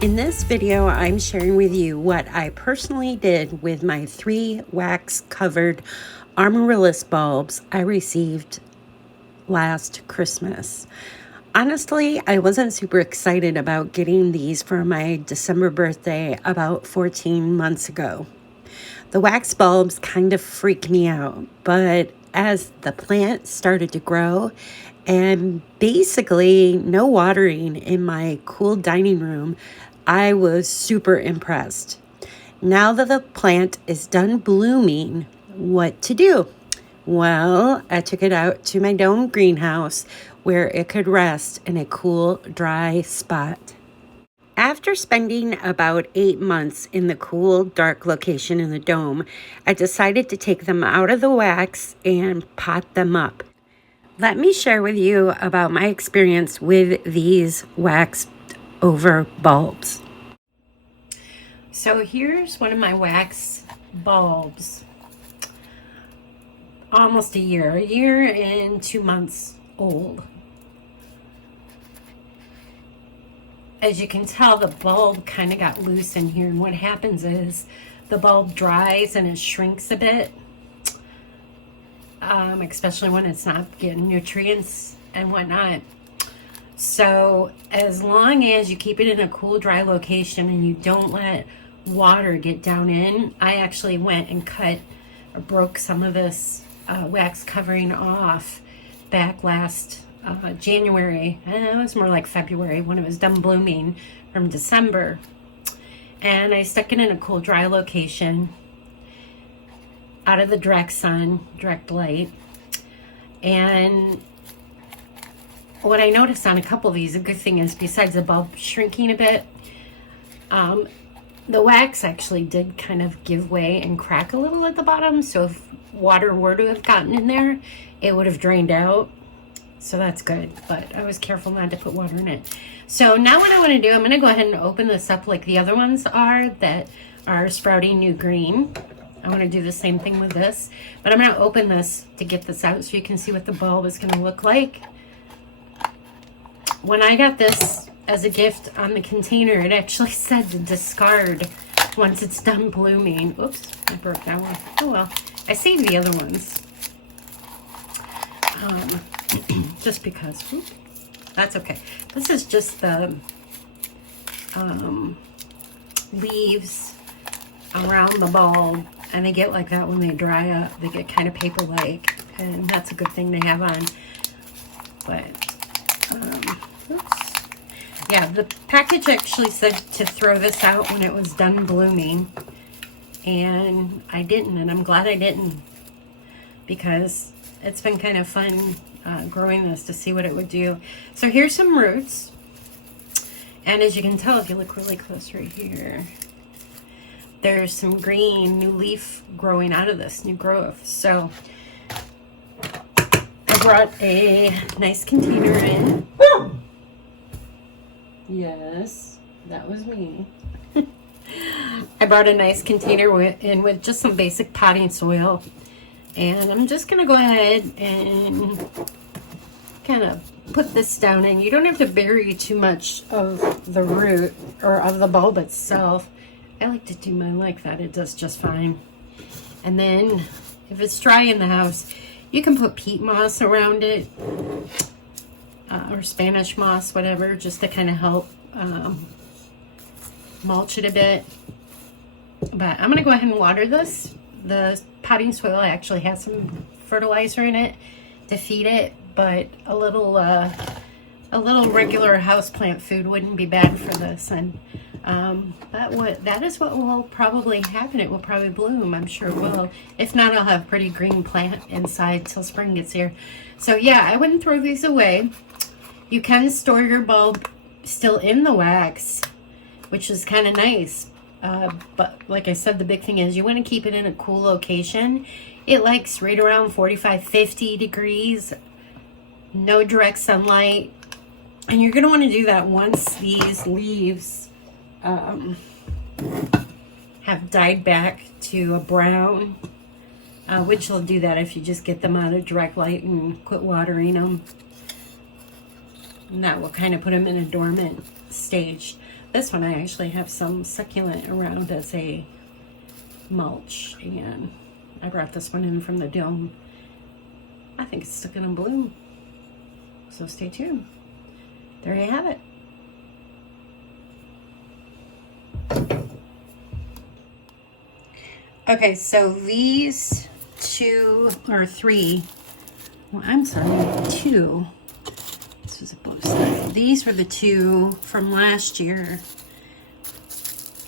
In this video, I'm sharing with you what I personally did with my 3 wax-covered Amaryllis bulbs I received last Christmas. Honestly, I wasn't super excited about getting these for my December birthday about 14 months ago. The wax bulbs kind of freak me out, but as the plant started to grow and basically no watering in my cool dining room, I was super impressed. Now that the plant is done blooming, what to do? Well, I took it out to my dome greenhouse where it could rest in a cool, dry spot. After spending about 8 months in the cool, dark location in the dome, I decided to take them out of the wax and pot them up. Let me share with you about my experience with these waxed over bulbs. So here's one of my wax bulbs. Almost a year and 2 months old. As you can tell, the bulb kind of got loose in here, and what happens is the bulb dries and it shrinks a bit, especially when it's not getting nutrients and whatnot. So as long as you keep it in a cool, dry location and you don't let water get down in, I actually went and cut or broke some of this wax covering off back last January. It was more like February when it was done blooming from December. And I stuck it in a cool, dry location out of the direct sun, direct light. And what I noticed on a couple of these, a good thing is, besides the bulb shrinking a bit, the wax actually did kind of give way and crack a little at the bottom. So if water were to have gotten in there, it would have drained out. So that's good, but I was careful not to put water in it. So now what I want to do, I'm going to go ahead and open this up like the other ones are that are sprouting new green. I want to do the same thing with this, but I'm going to open this to get this out so you can see what the bulb is going to look like. When I got this as a gift on the container, it actually said to discard once it's done blooming. Oops, I broke that one. Oh well, I saved the other ones. Just because. Oops, that's okay. This is just the leaves around the bulb, and they get like that when they dry up. They get kind of paper-like, and that's a good thing to have on. But oops. Yeah, the package actually said to throw this out when it was done blooming, and I didn't, and I'm glad I didn't, because it's been kind of fun growing this to see what it would do. So here's some roots, and as you can tell if you look really close right here, there's some green new leaf growing out of this, new growth. So I brought a nice container in. Yes, that was me. I brought a nice container in with just some basic potting soil. And I'm just going to go ahead and kind of put this down in. You don't have to bury too much of the root or of the bulb itself. I like to do mine like that. It does just fine. And then if it's dry in the house, you can put peat moss around it. Or Spanish moss, whatever, just to kind of help mulch it a bit. But I'm going to go ahead and water this. The potting soil actually has some fertilizer in it to feed it, but a little regular houseplant food wouldn't be bad for this. And that is what will probably happen. It will probably bloom. I'm sure it will. If not, I'll have pretty green plant inside till spring gets here. So yeah, I wouldn't throw these away. You can store your bulb still in the wax, which is kind of nice. But like I said, the big thing is you want to keep it in a cool location. It likes right around 45-50 degrees, no direct sunlight. And you're going to want to do that once these leaves have dyed back to a brown, which will do that if you just get them out of direct light and quit watering them. And that will kind of put them in a dormant stage. This one I actually have some succulent around as a mulch, and I brought this one in from the dome. I think it's still gonna bloom, so stay tuned. There you have it. Okay, so these two or three, well, I'm sorry, two. This was a both sides. These were the two from last year,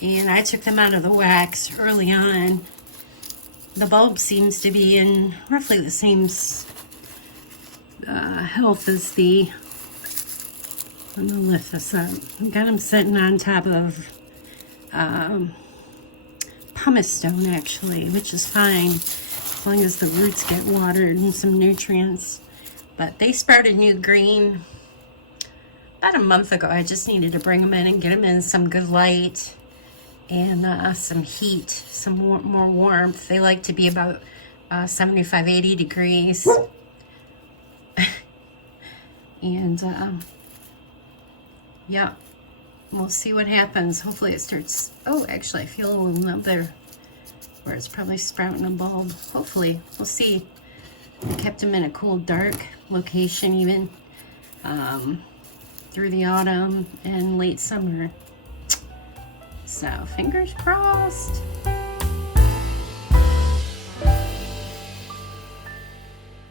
and I took them out of the wax early on. The bulb seems to be in roughly the same health as the, I'm gonna lift this up. I've got them sitting on top of pumice stone actually, which is fine as long as the roots get watered and some nutrients. But they sprouted new green about a month ago. I just needed to bring them in and get them in some good light and some heat, some more warmth. They like to be about 75, 80 degrees. And yeah, we'll see what happens. Hopefully it starts. Oh, actually I feel a little up there where it's probably sprouting a bulb. Hopefully, we'll see. I kept them in a cool, dark location even through the autumn and late summer. So fingers crossed.